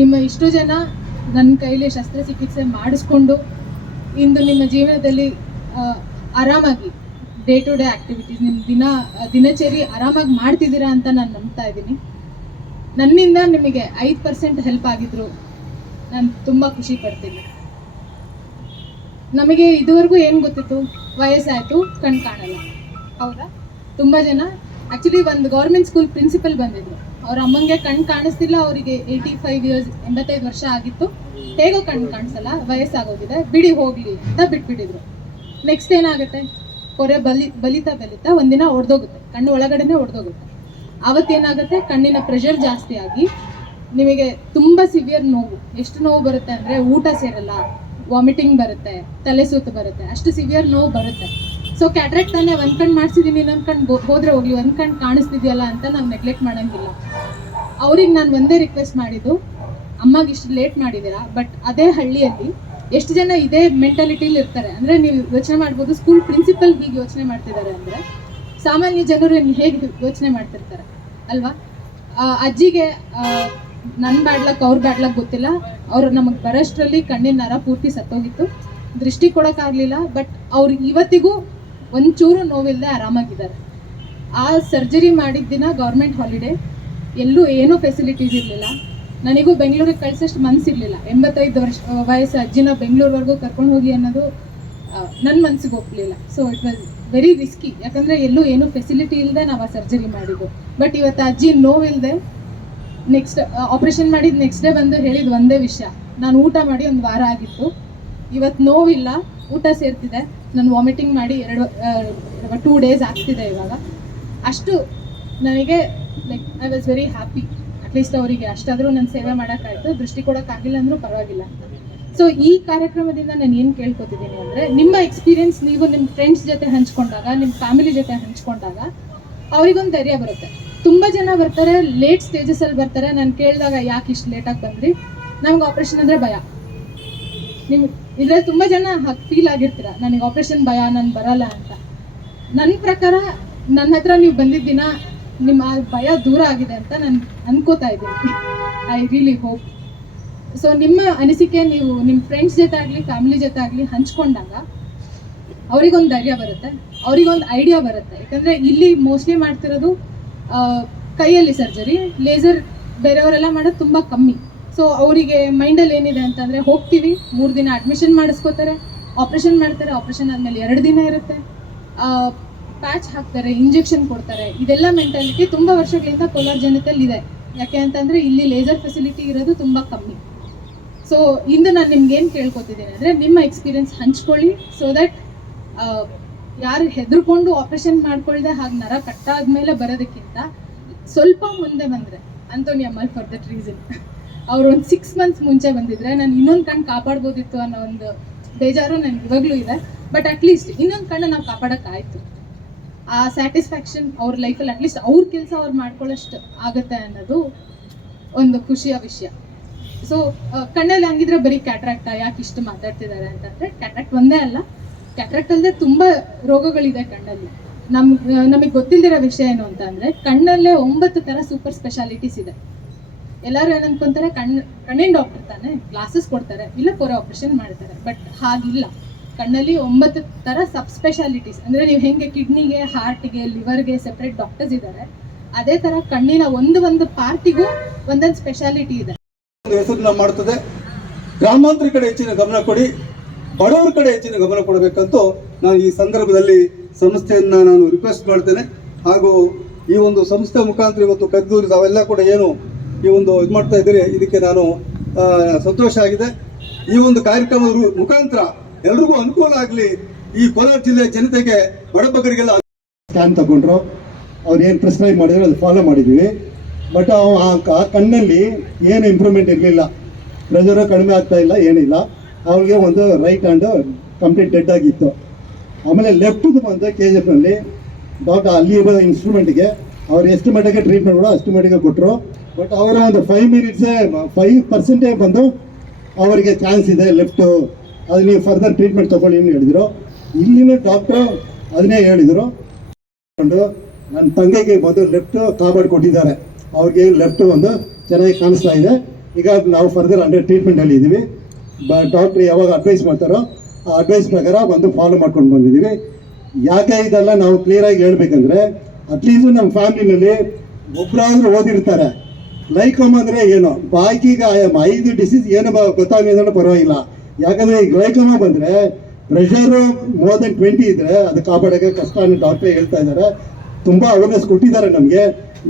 ನಿಮ್ಮ ಇಷ್ಟು ಜನ ನನ್ನ ಕೈಲಿ ಶಸ್ತ್ರಚಿಕಿತ್ಸೆ ಮಾಡಿಸ್ಕೊಂಡು ಇಂದು ನಿಮ್ಮ ಜೀವನದಲ್ಲಿ ಆರಾಮಾಗಿ ಡೇ ಟು ಡೇ ಆ್ಯಕ್ಟಿವಿಟೀಸ್ ನಿಮ್ಮ ದಿನಚರಿ ಆರಾಮಾಗಿ ಮಾಡ್ತಿದ್ದೀರಾ ಅಂತ ನಾನು ನಂಬ್ತಾ ಇದ್ದೀನಿ. ನನ್ನಿಂದ ನಿಮಗೆ 5% ಹೆಲ್ಪ್ ಆಗಿದ್ರು ನಾನು ತುಂಬ ಖುಷಿ ಪಡ್ತೀನಿ. ನಮಗೆ ಇದುವರೆಗೂ ಏನು ಗೊತ್ತಿತ್ತು, ವಯಸ್ಸಾಯಿತು ಕಣ್ ಕಾಣಲ್ಲ, ಹೌದಾ? ತುಂಬ ಜನ ಆ್ಯಕ್ಚುಲಿ ಒಂದು ಗೌರ್ಮೆಂಟ್ ಸ್ಕೂಲ್ ಪ್ರಿನ್ಸಿಪಲ್ ಬಂದಿದ್ರು, ಅವ್ರ ಅಮ್ಮಂಗೆ ಕಣ್ ಕಾಣಿಸ್ತಿಲ್ಲ, ಅವರಿಗೆ 85 ಇಯರ್ಸ್ 85 ವರ್ಷ ಆಗಿತ್ತು, ಹೇಗೋ ಕಣ್ ಕಾಣಿಸಲ್ಲ, ವಯಸ್ಸಾಗೋಗಿದೆ, ಬಿಡಿ ಹೋಗಲಿ ಅಂತ ಬಿಟ್ಬಿಟ್ಟಿದ್ರು. ನೆಕ್ಸ್ಟ್ ಏನಾಗುತ್ತೆ, ಕೊರೆ ಬಲಿತಾ ಒಂದಿನ ಒಡೆದೋಗುತ್ತೆ, ಕಣ್ಣು ಒಳಗಡೆನೇ ಒಡೆದೋಗುತ್ತೆ. ಆವತ್ತೇನಾಗುತ್ತೆ, ಕಣ್ಣಿನ ಪ್ರೆಷರ್ ಜಾಸ್ತಿ ಆಗಿ ನಿಮಗೆ ತುಂಬ ಸಿವಿಯರ್ ನೋವು. ಎಷ್ಟು ನೋವು ಬರುತ್ತೆ ಅಂದರೆ ಊಟ ಸೇರಲ್ಲ, ವಾಮಿಟಿಂಗ್ ಬರುತ್ತೆ, ತಲೆ ಸುತ್ತು ಬರುತ್ತೆ, ಅಷ್ಟು ಸಿವಿಯರ್ ನೋವು ಬರುತ್ತೆ. ಸೊ ಕ್ಯಾಟ್ರಾಕ್ಟ್ ತಾನೇ ಒಂದು ಕಣ್ಣು ಮಾಡಿಸಿದ್ದೀನಿ, ಇನ್ನೊಂದು ಕಣ್ಣು ಹೋದ್ರೆ ಹೋಗ್ಲಿ, ಒಂದು ಕಣ್ಣು ಕಾಣಿಸ್ತಿದೆಯಲ್ಲ ಅಂತ ನಾನು ನೆಗ್ಲೆಕ್ಟ್ ಮಾಡೋಂಗಿಲ್ಲ. ಅವ್ರಿಗೆ ನಾನು ಒಂದೇ ರಿಕ್ವೆಸ್ಟ್ ಮಾಡಿದ್ದು, ಅಮ್ಮಗೆ ಇಷ್ಟು ಲೇಟ್ ಮಾಡಿದ್ದೀರಾ, ಬಟ್ ಅದೇ ಹಳ್ಳಿಯಲ್ಲಿ ಎಷ್ಟು ಜನ ಇದೇ ಮೆಂಟಾಲಿಟಿಲಿ ಇರ್ತಾರೆ ಅಂದರೆ ನೀವು ಯೋಚನೆ ಮಾಡ್ಬೋದು, ಸ್ಕೂಲ್ ಪ್ರಿನ್ಸಿಪಲ್ ಹೀಗೆ ಯೋಚನೆ ಮಾಡ್ತಿದ್ದಾರೆ ಅಂದರೆ ಸಾಮಾನ್ಯ ಜನರು ಹೇಗೆ ಯೋಚನೆ ಮಾಡ್ತಿರ್ತಾರೆ ಅಲ್ವಾ? ಅಜ್ಜಿಗೆ ನನ್ನ ಬ್ಯಾಡ್ಲಕ್ ಅವ್ರ ಬ್ಯಾಡ್ಲಕ್ ಗೊತ್ತಿಲ್ಲ, ಅವರು ನಮಗೆ ಬರೋಷ್ಟರಲ್ಲಿ ಕಣ್ಣಿನ ನರ ಪೂರ್ತಿ ಸತ್ತೋಗಿತ್ತು, ದೃಷ್ಟಿ ಕೊಡೋಕ್ಕಾಗಲಿಲ್ಲ, ಬಟ್ ಅವ್ರು ಇವತ್ತಿಗೂ ಒಂಚೂರು ನೋವಿಲ್ಲದೆ ಆರಾಮಾಗಿದ್ದಾರೆ. ಆ ಸರ್ಜರಿ ಮಾಡಿದ ದಿನ ಗೌರ್ಮೆಂಟ್ ಹಾಲಿಡೇ, ಎಲ್ಲೂ ಏನೂ ಫೆಸಿಲಿಟೀಸ್ ಇರಲಿಲ್ಲ. ನನಗೂ ಬೆಂಗಳೂರಿಗೆ ಕಳಿಸೋಷ್ಟು ಮನಸ್ಸಿರಲಿಲ್ಲ. 85 ವರ್ಷ ವಯಸ್ಸು ಅಜ್ಜಿನ ಬೆಂಗಳೂರವರೆಗೂ ಕರ್ಕೊಂಡು ಹೋಗಿ ಅನ್ನೋದು ನನ್ನ ಮನಸ್ಸಿಗೆ ಒಪ್ಪಲಿಲ್ಲ. So it was very risky, ಯಾಕಂದರೆ ಎಲ್ಲೂ ಏನೂ ಫೆಸಿಲಿಟಿ ಇಲ್ಲದೆ ನಾವು ಆ ಸರ್ಜರಿ ಮಾಡಿದ್ದು. ಬಟ್ ಇವತ್ತು ಅಜ್ಜಿ ನೋವಿಲ್ಲದೆ ನೆಕ್ಸ್ಟ್ ಆಪ್ರೇಷನ್ ಮಾಡಿದ ನೆಕ್ಸ್ಟ್ ಡೇ ಬಂದು ಹೇಳಿದ ಒಂದೇ ವಿಷಯ, ನಾನು ಊಟ ಮಾಡಿ 1 ವಾರ ಆಗಿತ್ತು, ಇವತ್ತು ನೋವಿಲ್ಲ, ಊಟ ಸೇರ್ತಿದೆ, ನಾನು ವಾಮಿಟಿಂಗ್ ಮಾಡಿ 2 ಡೇಸ್ ಆಗ್ತಿದೆ ಇವಾಗ. ಅಷ್ಟು ನನಗೆ like I was very happy. At least ಅವರಿಗೆ ಅಷ್ಟಾದರೂ ನನ್ನ ಸೇವೆ ಮಾಡೋಕ್ಕಾಯ್ತು, ದೃಷ್ಟಿ ಕೊಡೋಕ್ಕಾಗಿಲ್ಲ ಅಂದರೂ ಪರವಾಗಿಲ್ಲ ಅಂತ. ಸೊ ಈ ಕಾರ್ಯಕ್ರಮದಿಂದ ನಾನು ಏನು ಕೇಳ್ಕೊತಿದ್ದೀನಿ ಅಂದರೆ, ನಿಮ್ಮ ಎಕ್ಸ್ಪೀರಿಯನ್ಸ್ ನೀವು ನಿಮ್ಮ ಫ್ರೆಂಡ್ಸ್ ಜೊತೆ ಹಂಚ್ಕೊಂಡಾಗ, ನಿಮ್ಮ ಫ್ಯಾಮಿಲಿ ಜೊತೆ ಹಂಚ್ಕೊಂಡಾಗ ಅವರಿಗೊಂದು ಧೈರ್ಯ ಬರುತ್ತೆ. ತುಂಬ ಜನ ಬರ್ತಾರೆ, ಲೇಟ್ ಸ್ಟೇಜಸಲ್ಲಿ ಬರ್ತಾರೆ. ನಾನು ಕೇಳಿದಾಗ ಯಾಕೆ ಇಷ್ಟು ಲೇಟಾಗಿ ಬಂದ್ರಿ, ನಮ್ಗೆ ಆಪ್ರೇಷನ್ ಅಂದರೆ ಭಯ. ನಿಮ್ಗೆ ಇದರಲ್ಲಿ ತುಂಬ ಜನ ಫೀಲ್ ಆಗಿರ್ತೀರ, ನನಗೆ ಆಪ್ರೇಷನ್ ಭಯ, ನಾನು ಬರಲ್ಲ ಅಂತ. ನನ್ನ ಪ್ರಕಾರ ನನ್ನ ಹತ್ರ ನೀವು ಬಂದಿದ್ದ ದಿನ ನಿಮ್ಮ ಭಯ ದೂರ ಆಗಿದೆ ಅಂತ ನಾನು ಅನ್ಕೋತಾ ಇದ್ದೀನಿ. I really hope. ಸೊ ನಿಮ್ಮ ಅನಿಸಿಕೆ ನೀವು ನಿಮ್ಮ ಫ್ರೆಂಡ್ಸ್ ಜೊತೆ ಆಗಲಿ ಫ್ಯಾಮಿಲಿ ಜೊತೆ ಆಗಲಿ ಹಂಚ್ಕೊಂಡಾಗ ಅವರಿಗೊಂದು ಧೈರ್ಯ ಬರುತ್ತೆ, ಅವರಿಗೊಂದು ಐಡಿಯಾ ಬರುತ್ತೆ. ಯಾಕಂದರೆ ಇಲ್ಲಿ ಮೋಸ್ಟ್ಲಿ ಮಾಡ್ತಿರೋದು ಕೈಯಲ್ಲಿ ಸರ್ಜರಿ, ಲೇಸರ್ ಬೇರೆಯವರೆಲ್ಲ ಮಾಡೋದು ತುಂಬ ಕಮ್ಮಿ. ಸೊ ಅವರಿಗೆ ಮೈಂಡಲ್ಲಿ ಏನಿದೆ ಅಂತಂದರೆ, ಹೋಗ್ತೀವಿ 3 ದಿನ ಅಡ್ಮಿಷನ್ ಮಾಡಿಸ್ಕೋತಾರೆ, ಆಪ್ರೇಷನ್ ಮಾಡ್ತಾರೆ, ಆಪ್ರೇಷನ್ ಆದಮೇಲೆ 2 ದಿನ ಇರುತ್ತೆ, ಪ್ಯಾಚ್ ಹಾಕ್ತಾರೆ, ಇಂಜೆಕ್ಷನ್ ಕೊಡ್ತಾರೆ. ಇದೆಲ್ಲ ಮೆಂಟಾಲಿಟಿ ತುಂಬ ವರ್ಷಗಳಿಂದ ಕೋಲಾರ ಜನತೆಯಲ್ಲಿ ಇದೆ. ಯಾಕೆ ಅಂತಂದರೆ ಇಲ್ಲಿ ಲೇಸರ್ ಫೆಸಿಲಿಟಿ ಇರೋದು ತುಂಬ ಕಮ್ಮಿ. ಸೊ ಇಂದು ನಾನು ನಿಮ್ಗೇನು ಕೇಳ್ಕೊತಿದ್ದೀನಿ ಅಂದರೆ, ನಿಮ್ಮ ಎಕ್ಸ್ಪೀರಿಯನ್ಸ್ ಹಂಚ್ಕೊಳ್ಳಿ. ಸೊ ದಟ್ ಯಾರು ಹೆದರ್ಕೊಂಡು ಆಪ್ರೇಷನ್ ಮಾಡ್ಕೊಳ್ದೆ ಹಾಗೆ ನರ ಕಟ್ಟಾದ್ಮೇಲೆ ಬರೋದಕ್ಕಿಂತ ಸ್ವಲ್ಪ ಮುಂದೆ ಬಂದರೆ, ಆಂಟೋನಿ ಅಮ್ಮಲ್ ಫಾರ್ ದಟ್ ರೀಸನ್ ಅವ್ರು ಒಂದು 6 ಮಂತ್ಸ್ ಮುಂಚೆ ಬಂದಿದ್ರೆ ನಾನು ಇನ್ನೊಂದು ಕಣ್ಣು ಕಾಪಾಡ್ಬೋದಿತ್ತು ಅನ್ನೋ ಒಂದು ಬೇಜಾರು ನನಗೆ ಇವಾಗಲೂ ಇದೆ. ಬಟ್ ಅಟ್ಲೀಸ್ಟ್ ಇನ್ನೊಂದು ಕಣ್ಣು ನಾವು ಕಾಪಾಡೋಕ್ಕಾಯ್ತು. ಆ ಸ್ಯಾಟಿಸ್ಫ್ಯಾಕ್ಷನ್ ಅವ್ರ ಲೈಫಲ್ಲಿ ಅಟ್ಲೀಸ್ಟ್ ಅವ್ರ ಕೆಲಸ ಅವ್ರು ಮಾಡ್ಕೊಳ್ಳೋಷ್ಟು ಆಗುತ್ತೆ ಅನ್ನೋದು ಒಂದು ಖುಷಿಯ ವಿಷಯ. ಸೊ ಕಣ್ಣಲ್ಲಿ ಹಂಗಿದ್ರೆ ಬರೀ ಕ್ಯಾಟ್ರಾಕ್ಟಾ, ಯಾಕೆ ಇಷ್ಟು ಮಾತಾಡ್ತಿದ್ದಾರೆ ಅಂತಂದರೆ, ಕ್ಯಾಟ್ರಾಕ್ಟ್ ಒಂದೇ ಅಲ್ಲ, ಕ್ಯಾಟ್ರಾಕ್ಟ್ ಅಲ್ಲದೆ ತುಂಬ ರೋಗಗಳಿದೆ ಕಣ್ಣಲ್ಲಿ. ನಮಗೆ ಗೊತ್ತಿಲ್ಲದಿರೋ ವಿಷಯ ಏನು ಅಂತ ಕಣ್ಣಲ್ಲೇ 9 ಥರ ಸೂಪರ್ ಸ್ಪೆಷಾಲಿಟೀಸ್ ಇದೆ. ಎಲ್ಲರೂ ಏನಂದ್ಕೊಂತಾರೆ, ಕಣ್ಣಿನ ಡಾಕ್ಟರ್ ತಾನೆ, ಗ್ಲಾಸಸ್ ಕೊಡ್ತಾರೆ, ಇಲ್ಲ ಕೊರೆ ಆಪ್ರೇಷನ್ ಮಾಡ್ತಾರೆ. ಬಟ್ ಹಾಗಿಲ್ಲ, ಕಣ್ಣಲ್ಲಿ 9 ಥರ ಸಬ್ ಸ್ಪೆಷಾಲಿಟೀಸ್. ಅಂದರೆ ನೀವು ಹೆಂಗೆ ಕಿಡ್ನಿಗೆ, ಹಾರ್ಟಿಗೆ, ಲಿವರ್ಗೆ ಸೆಪ್ರೇಟ್ ಡಾಕ್ಟರ್ಸ್ ಇದ್ದಾರೆ, ಅದೇ ಥರ ಕಣ್ಣಿನ ಒಂದು ಪಾರ್ಟಿಗೂ ಒಂದೊಂದು ಸ್ಪೆಷಾಲಿಟಿ ಇದೆ. ಹೆಸರನ್ನ ಮಾಡ್ತದೆ. ಗ್ರಾಮಾಂತರ ಕಡೆ ಹೆಚ್ಚಿನ ಗಮನ ಕೊಡಿ, ಬಡವರ ಕಡೆ ಹೆಚ್ಚಿನ ಗಮನ ಕೊಡಬೇಕಂತೂ ನಾನು ಈ ಸಂದರ್ಭದಲ್ಲಿ ಸಂಸ್ಥೆಯನ್ನು ನಾನು ರಿಕ್ವೆಸ್ಟ್ ಮಾಡ್ತೇನೆ. ಹಾಗೂ ಈ ಒಂದು ಸಂಸ್ಥೆ ಮುಖಾಂತರ ಇವತ್ತು ಕದ್ದೂರು ತಾವೆಲ್ಲ ಕೂಡ ಏನು ಈ ಒಂದು ಇದು ಮಾಡ್ತಾ ಇದ್ದೀರಿ, ಇದಕ್ಕೆ ನಾನು ಸಂತೋಷ ಆಗಿದೆ. ಈ ಒಂದು ಕಾರ್ಯಕ್ರಮದ ಮುಖಾಂತರ ಎಲ್ರಿಗೂ ಅನುಕೂಲ ಆಗಲಿ. ಈ ಕೋಲಾರ ಜಿಲ್ಲೆಯ ಜನತೆಗೆ, ಬಡಬಗರಿಗೆಲ್ಲ ಸ್ಕ್ಯಾನ್ ತಗೊಂಡ್ರು, ಅವ್ರು ಏನು ಪ್ರಿಸ್ಕ್ರೈಬ್ ಮಾಡಿದ್ರು ಅದು ಫಾಲೋ ಮಾಡಿದ್ದೀವಿ. ಬಟ್ ಆ ಕಣ್ಣಲ್ಲಿ ಏನು ಇಂಪ್ರೂವ್ಮೆಂಟ್ ಇರಲಿಲ್ಲ, ಪ್ರೆಷರು ಕಡಿಮೆ ಆಗ್ತಾ ಇಲ್ಲ, ಏನಿಲ್ಲ. ಅವ್ರಿಗೆ ಒಂದು ರೈಟ್ ಹ್ಯಾಂಡು ಕಂಪ್ಲೀಟ್ ಡೆಡ್ ಆಗಿತ್ತು. ಆಮೇಲೆ ಲೆಫ್ಟ್ದು ಬಂದು KGFನಲ್ಲಿ ಡಾಕ್ಟರ್ ಅಲ್ಲಿ ಇರೋ ಇನ್ಸ್ಟ್ರೂಮೆಂಟ್ಗೆ ಅವ್ರು ಎಷ್ಟು ಮಟ್ಟಿಗೆ ಟ್ರೀಟ್ಮೆಂಟ್ ಕೂಡ ಅಷ್ಟು ಮಟ್ಟಿಗೆ ಕೊಟ್ಟರು. ಬಟ್ ಅವರ ಒಂದು 5% ಬಂದು ಅವರಿಗೆ ಚಾನ್ಸ್ ಇದೆ ಲೆಫ್ಟು, ಅದು ನೀವು ಫರ್ದರ್ ಟ್ರೀಟ್ಮೆಂಟ್ ತೊಗೊಳ್ಳಿ ಅಂತ ಹೇಳಿದರು. ಇಲ್ಲಿನ ಡಾಕ್ಟ್ರು ಅದನ್ನೇ ಹೇಳಿದರು. ನನ್ನ ತಂಗಿಗೆ ಮೊದಲು ಲೆಫ್ಟ್ ಕಾಪಾಡಿ ಕೊಟ್ಟಿದ್ದಾರೆ, ಅವ್ರಿಗೆ ಲೆಫ್ಟ್ ಒಂದು ಚೆನ್ನಾಗಿ ಕಾಣಿಸ್ತಾ ಇದೆ. ಈಗ ನಾವು ಫರ್ದರ್ ಅಂಡರ್ ಟ್ರೀಟ್ಮೆಂಟಲ್ಲಿ ಇದ್ದೀವಿ. ಡಾಕ್ಟ್ರ್ ಯಾವಾಗ ಅಡ್ವೈಸ್ ಮಾಡ್ತಾರೋ ಆ ಅಡ್ವೈಸ್ ಪ್ರಕಾರ ಒಂದು ಫಾಲೋ ಮಾಡ್ಕೊಂಡು ಬಂದಿದ್ದೀವಿ. ಯಾಕೆ ಇದೆಲ್ಲ ನಾವು ಕ್ಲಿಯರಾಗಿ ಹೇಳ್ಬೇಕಂದ್ರೆ, ಅಟ್ಲೀಸ್ಟ್ ನಮ್ಮ ಫ್ಯಾಮಿಲಿನಲ್ಲಿ ಒಬ್ಬರಾದ್ರೂ ಓದಿರ್ತಾರೆ ಗ್ಲೈಕೋಮಾ ಅಂದರೆ ಏನು, ಬಾಕಿಗೆ 5 ಡಿಸೀಸ್ ಏನು ಗೊತ್ತಾಗಲಿಲ್ಲ ಪರವಾಗಿಲ್ಲ. ಯಾಕಂದರೆ ಈ ಗ್ಲೈಕೋಮಾ ಬಂದರೆ ಪ್ರೆಷರು ಮೋರ್ ದೆನ್ 20 ಇದ್ದರೆ ಅದು ಕಾಪಾಡೋಕ್ಕೆ ಕಷ್ಟ ಅಂತ ಡಾಕ್ಟ್ರೇ ಹೇಳ್ತಾ ಇದ್ದಾರೆ. ತುಂಬ ಅವೇರ್ನೆಸ್ ಕೊಟ್ಟಿದ್ದಾರೆ ನಮಗೆ.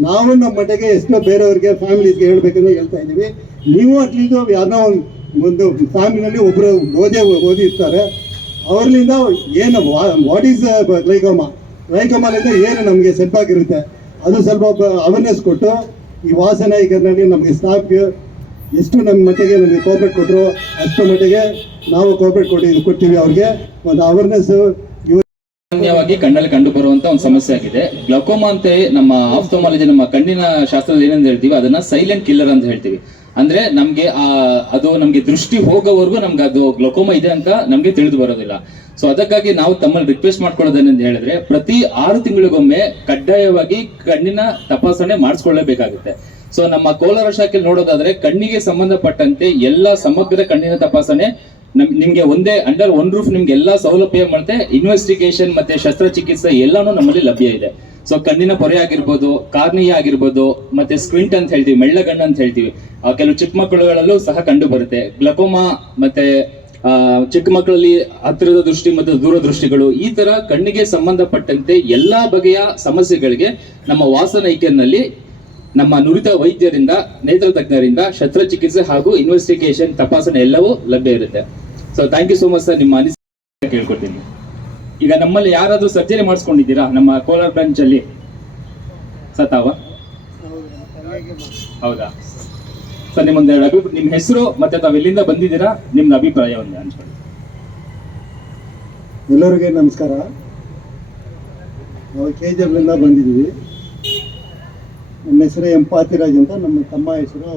ನಾವು ನಮ್ಮ ಮಟ್ಟಿಗೆ ಎಷ್ಟೋ ಬೇರೆಯವ್ರಿಗೆ ಫ್ಯಾಮಿಲೀಸ್ಗೆ ಹೇಳ್ಬೇಕಂದ್ರೆ ಹೇಳ್ತಾ ಇದ್ದೀವಿ. ನೀವು ಅಟ್ಲೀಸ್ಟ್ ಯಾರನ್ನೋ ಒಂದು ಫ್ಯಾಮಿಲಿನಲ್ಲಿ ಒಬ್ಬರು ಓದಿರ್ತಾರೆ, ಅವ್ರಲಿಂದ ಏನು ವಾಟ್ ಈಸ್ ಗ್ಲೈಕೋಮಾಲಿಂದ ಏನು ನಮಗೆ ಸೆಟ್ ಆಗಿರುತ್ತೆ ಅದು ಸ್ವಲ್ಪ ಅವೇರ್ನೆಸ್ ಕೊಟ್ಟು ಈ ವಾಸನಾಯಿಕರಲ್ಲಿ ನಮಗೆ ಸ್ಟಾಫ್ಗೆ ಎಷ್ಟು ನಮ್ಮ ಮಟ್ಟಿಗೆ ನಮಗೆ ಕೋಆಪ್ರೇಟ್ ಕೊಟ್ಟರು ಅಷ್ಟು ಮಟ್ಟಿಗೆ ನಾವು ಕೋಆಪ್ರೇಟ್ ಕೊಡ್ತೀವಿ ಅವ್ರಿಗೆ. ಒಂದು ಅವೇರ್ನೆಸ್ ಸಾಮಾನ್ಯವಾಗಿ ಕಣ್ಣಲ್ಲಿ ಕಂಡು ಬರುವಂತ ಒಂದು ಸಮಸ್ಯೆ ಆಗಿದೆ ಗ್ಲಕೋಮಾ ಅಂತ. ನಮ್ಮ ಆಫ್ಥಾಲಮಾಲಜಿ, ನಮ್ಮ ಕಣ್ಣಿನ ಶಾಸ್ತ್ರದಲ್ಲಿ ಏನಂತ ಹೇಳ್ತೀವಿ, ಅದನ್ನ ಸೈಲೆಂಟ್ ಕಿಲ್ಲರ್ ಅಂತ ಹೇಳ್ತೀವಿ. ಅಂದ್ರೆ ನಮ್ಗೆ ಅದು ನಮ್ಗೆ ದೃಷ್ಟಿ ಹೋಗೋವರೆಗೂ ನಮ್ಗೆ ಅದು ಗ್ಲಕೋಮಾ ಇದೆ ಅಂತ ನಮ್ಗೆ ತಿಳಿದು ಬರೋದಿಲ್ಲ. ಸೊ ಅದಕ್ಕಾಗಿ ನಾವು ತಮ್ಮಲ್ಲಿ ರಿಕ್ವೆಸ್ಟ್ ಮಾಡ್ಕೊಳ್ಳೋದೇನಂತ ಹೇಳಿದ್ರೆ, ಪ್ರತಿ 6 ತಿಂಗಳಿಗೊಮ್ಮೆ ಕಡ್ಡಾಯವಾಗಿ ಕಣ್ಣಿನ ತಪಾಸಣೆ ಮಾಡಿಸ್ಕೊಳ್ಳೇಬೇಕಾಗುತ್ತೆ. ಸೊ ನಮ್ಮ ಕೋಲಾರ ಶಾಖೆಯಲ್ಲಿ ನೋಡೋದಾದ್ರೆ ಕಣ್ಣಿಗೆ ಸಂಬಂಧಪಟ್ಟಂತೆ ಎಲ್ಲ ಸಮಗ್ರ ಕಣ್ಣಿನ ತಪಾಸಣೆ ನಿಮ್ಗೆ ಒಂದೇ ಅಂಡರ್ ಒನ್ ರೂಫ್ ನಿಮ್ಗೆ ಎಲ್ಲಾ ಸೌಲಭ್ಯ ಮತ್ತೆ ಇನ್ವೆಸ್ಟಿಗೇಷನ್ ಮತ್ತೆ ಶಸ್ತ್ರಚಿಕಿತ್ಸೆ ಎಲ್ಲಾನು ನಮ್ಮಲ್ಲಿ ಲಭ್ಯ ಇದೆ. ಸೊ ಕಣ್ಣಿನ ಪೊರೆ ಆಗಿರ್ಬೋದು, ಕಾರ್ನಿಯ ಆಗಿರ್ಬೋದು, ಮತ್ತೆ ಸ್ಕ್ವಿಂಟ್ ಅಂತ ಹೇಳ್ತೀವಿ, ಮೆಳ್ಳಗಣ್ಣು ಅಂತ ಹೇಳ್ತೀವಿ, ಕೆಲವು ಚಿಕ್ಕ ಮಕ್ಕಳುಗಳಲ್ಲೂ ಸಹ ಕಂಡು ಬರುತ್ತೆ ಗ್ಲಕೋಮಾ. ಮತ್ತೆ ಚಿಕ್ಕ ಮಕ್ಕಳಲ್ಲಿ ಹತ್ತಿರದ ದೃಷ್ಟಿ ಮತ್ತು ದೂರದೃಷ್ಟಿಗಳು, ಈ ತರ ಕಣ್ಣಿಗೆ ಸಂಬಂಧಪಟ್ಟಂತೆ ಎಲ್ಲಾ ಬಗೆಯ ಸಮಸ್ಯೆಗಳಿಗೆ ನಮ್ಮ ವಾಸನೈಕ್ಯನಲ್ಲಿ ನಮ್ಮ ನುರಿತ ವೈದ್ಯರಿಂದ, ನೇತ್ರ ತಜ್ಞರಿಂದ ಶಸ್ತ್ರಚಿಕಿತ್ಸೆ ಹಾಗೂ ಇನ್ವೆಸ್ಟಿಗೇಷನ್ ತಪಾಸಣೆ ಎಲ್ಲವೂ ಲಭ್ಯ ಇರುತ್ತೆ. So thank you so much sir. ನಿಮ್ಮ ಅನಿಸಿಕೆ ಕೇಳ್ಕೊಡ್ತೀನಿ. ಈಗ ನಮ್ಮಲ್ಲಿ ಯಾರಾದ್ರೂ ಸರ್ಜರಿ ಮಾಡಿಸ್ಕೊಂಡಿದ್ದೀರಾ ನಮ್ಮ ಕೋಲಾರ ಬ್ರಾಂಚ್ ಅಲ್ಲಿ? ಸತಾವ ಹೌದಾ ಸರ್? ನಿಮ್ಮೊಂದೆರಡು ನಿಮ್ಮ ಹೆಸರು ಮತ್ತೆ ತಾವು ಎಲ್ಲಿಂದ ಬಂದಿದ್ದೀರಾ, ನಿಮ್ದು ಅಭಿಪ್ರಾಯವನ್ನು ಹಂಚ್ಕೊಳ್ಳಿ. ಎಲ್ಲರಿಗೆ ನಮಸ್ಕಾರ. ನಾವು KGF ಬಂದಿದ್ದೀವಿ. ನನ್ನ ಹೆಸರು ಎಂ ಪಾತಿರಾಜ್ ಅಂತ, ನಮ್ಮ ತಮ್ಮ ಹೆಸರು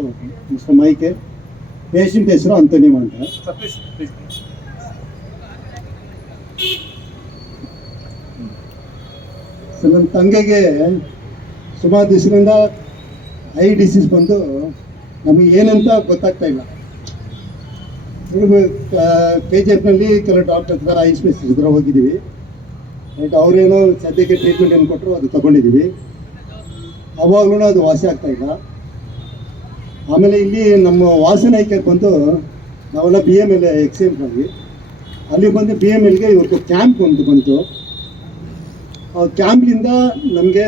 ಮಿಸ್ಟರ್ ಮೈಕೆ, ಪೇಷಂಟ್ ಹೆಸರು ಅಂತೋನಿ ಅಂತ. ಸೊ ನನ್ನ ತಂಗಿಗೆ ಸುಮಾರು ದಿವಸದಿಂದ ಐ ಡಿಸೀಸ್ ಬಂದು ನಮಗೆ ಏನಂತ ಗೊತ್ತಾಗ್ತಾ ಇಲ್ಲ. KGFನಲ್ಲಿ ಕೆಲವು ಡಾಕ್ಟರ್ ಹತ್ರ, ಐ ಸ್ಪೆಷಲಿಸ್ಟ್ ಹತ್ರ ಹೋಗಿದ್ದೀವಿ. ಬಟ್ ಅವರೇನೋ ಸದ್ಯಕ್ಕೆ ಟ್ರೀಟ್ಮೆಂಟ್ ಏನು ಕೊಟ್ಟರು ಅದು ತಗೊಂಡಿದ್ದೀವಿ. ಅವಾಗಲೂ ಅದು ವಾಸಿ ಆಗ್ತಾ ಇಲ್ಲ. ಆಮೇಲೆ ಇಲ್ಲಿ ನಮ್ಮ ವಾಸನೈಕ್ಯರು ಬಂದು ನಾವೆಲ್ಲ BML ಎಕ್ಸ್ಚೇಂಜ್ ಮಾಡಿ ಅಲ್ಲಿ ಬಂದು BMLಗೆ ಇವತ್ತು ಕ್ಯಾಂಪ್ ಒಂದು ಬಂತು. ಆ ಕ್ಯಾಂಪ್ಲಿಂದ ನಮಗೆ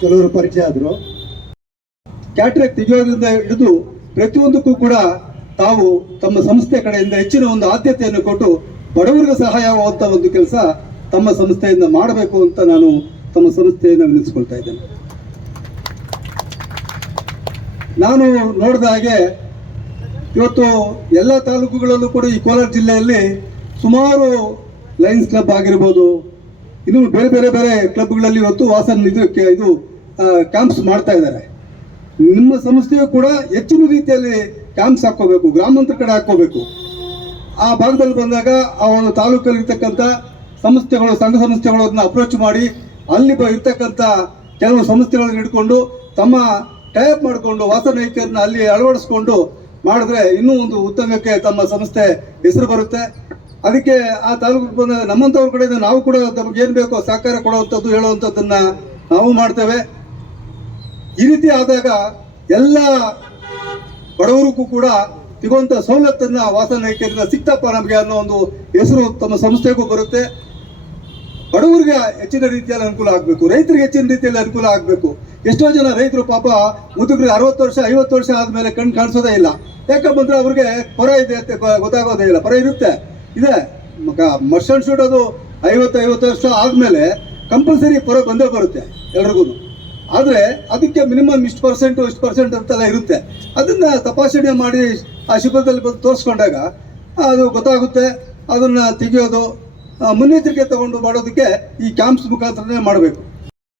ಕೆಲವರು ಪರಿಚಯ ಆದರು. ಕ್ಯಾಟ್ರಾಕ್ಟ್ ತೆಗೆಯೋದ್ರಿಂದ ಹಿಡಿದು ಪ್ರತಿಯೊಂದಕ್ಕೂ ಕೂಡ ತಾವು ತಮ್ಮ ಸಂಸ್ಥೆ ಕಡೆಯಿಂದ ಹೆಚ್ಚಿನ ಒಂದು ಆದ್ಯತೆಯನ್ನು ಕೊಟ್ಟು ಬಡವರಿಗೆ ಸಹಾಯ ಆಗುವಂಥ ಒಂದು ಕೆಲಸ ತಮ್ಮ ಸಂಸ್ಥೆಯಿಂದ ಮಾಡಬೇಕು ಅಂತ ನಾನು ತಮ್ಮ ಸಂಸ್ಥೆಯನ್ನು ವಿನಿಸ್ಕೊಳ್ತಾ ಇದ್ದೇನೆ. ನಾನು ನೋಡಿದ ಹಾಗೆ ಇವತ್ತು ಎಲ್ಲ ತಾಲೂಕುಗಳಲ್ಲೂ ಕೂಡ ಈ ಕೋಲಾರ ಜಿಲ್ಲೆಯಲ್ಲಿ ಸುಮಾರು ಲಯನ್ಸ್ ಕ್ಲಬ್ ಆಗಿರ್ಬೋದು, ಇನ್ನು ಬೇರೆ ಬೇರೆ ಬೇರೆ ಕ್ಲಬ್ಗಳಲ್ಲಿ ಇವತ್ತು ಇದು ಕ್ಯಾಂಪ್ಸ್ ಮಾಡ್ತಾ ಇದ್ದಾರೆ. ನಿಮ್ಮ ಸಂಸ್ಥೆಯು ಕೂಡ ಹೆಚ್ಚಿನ ರೀತಿಯಲ್ಲಿ ಕ್ಯಾಂಪ್ಸ್ ಹಾಕ್ಕೋಬೇಕು, ಗ್ರಾಮಾಂತರ ಕಡೆ ಹಾಕ್ಕೋಬೇಕು. ಆ ಭಾಗದಲ್ಲಿ ಬಂದಾಗ ಆ ಒಂದು ತಾಲೂಕಲ್ಲಿ ಇರ್ತಕ್ಕಂಥ ಸಂಸ್ಥೆಗಳು, ಸಂಘ ಸಂಸ್ಥೆಗಳನ್ನ ಅಪ್ರೋಚ್ ಮಾಡಿ ಅಲ್ಲಿ ಇರ್ತಕ್ಕಂಥ ಕೆಲವು ಸಂಸ್ಥೆಗಳನ್ನು ಹಿಡ್ಕೊಂಡು ತಮ್ಮ ಟೈಪ್ ಮಾಡಿಕೊಂಡು ವಾಸನೈಕ್ಯರನ್ನ ಅಲ್ಲಿ ಅಳವಡಿಸ್ಕೊಂಡು ಮಾಡಿದ್ರೆ ಇನ್ನೂ ಒಂದು ಉತ್ತಮಕ್ಕೆ ತಮ್ಮ ಸಂಸ್ಥೆ ಹೆಸರು ಬರುತ್ತೆ. ಅದಕ್ಕೆ ಆ ತಾಲೂಕು ಬಂದಾಗ ನಮ್ಮಂಥವ್ರ ಕಡೆಯಿಂದ ನಾವು ಕೂಡ ನಮ್ಗೆ ಏನು ಬೇಕೋ ಸಹಕಾರ ಕೊಡುವಂಥದ್ದು, ಹೇಳುವಂಥದ್ದನ್ನ ನಾವು ಮಾಡ್ತೇವೆ. ಈ ರೀತಿ ಆದಾಗ ಎಲ್ಲ ಬಡವರಿಗೂ ಕೂಡ ಸಿಗುವಂಥ ಸವಲತ್ತನ್ನ ವಾಸನೈಕ್ಯರಿಂದ ಸಿಕ್ತಪ್ಪ ನಮಗೆ ಅನ್ನೋ ಒಂದು ಹೆಸರು ತಮ್ಮ ಸಂಸ್ಥೆಗೂ ಬರುತ್ತೆ. ಬಡವರಿಗೆ ಹೆಚ್ಚಿನ ರೀತಿಯಲ್ಲಿ ಅನುಕೂಲ ಆಗಬೇಕು, ರೈತರಿಗೆ ಹೆಚ್ಚಿನ ರೀತಿಯಲ್ಲಿ ಅನುಕೂಲ ಆಗಬೇಕು. ಎಷ್ಟೋ ಜನ ರೈತರು ಪಾಪ ಮುದುಕರು 60 ವರ್ಷ 50 ವರ್ಷ ಆದಮೇಲೆ ಕಣ್ಣು ಕಾಣಿಸೋದೇ ಇಲ್ಲ. ಯಾಕಂದ್ರೆ ಅವ್ರಿಗೆ ಪರ ಇದೆ ಅಂತ ಗೊತ್ತಾಗೋದೇ ಇಲ್ಲ. ಪರ ಇದೆ ಮರ್ಷನ್ ಶೂಟ್ ಅದು 50 ವರ್ಷ ಆದಮೇಲೆ ಕಂಪಲ್ಸರಿ ಪರ ಬಂದೇ ಬರುತ್ತೆ ಎಲ್ರಿಗೂ. ಆದರೆ ಅದಕ್ಕೆ ಮಿನಿಮಮ್ ಇಷ್ಟು ಪರ್ಸೆಂಟ್ ಅಂತೆಲ್ಲ ಇರುತ್ತೆ. ಅದನ್ನು ತಪಾಸಣೆ ಮಾಡಿ ಆ ಶಿಬಿರದಲ್ಲಿ ಬಂದು ತೋರಿಸ್ಕೊಂಡಾಗ ಅದು ಗೊತ್ತಾಗುತ್ತೆ. ಅದನ್ನು ತೆಗೆಯೋದು ಮುನ್ನೆಚ್ಚರಿಕೆ ತಗೊಂಡು ಮಾಡೋದಕ್ಕೆ ಈ ಕ್ಯಾಂಪ್ಸ್ ಮುಖಾಂತರನೇ ಮಾಡಬೇಕು.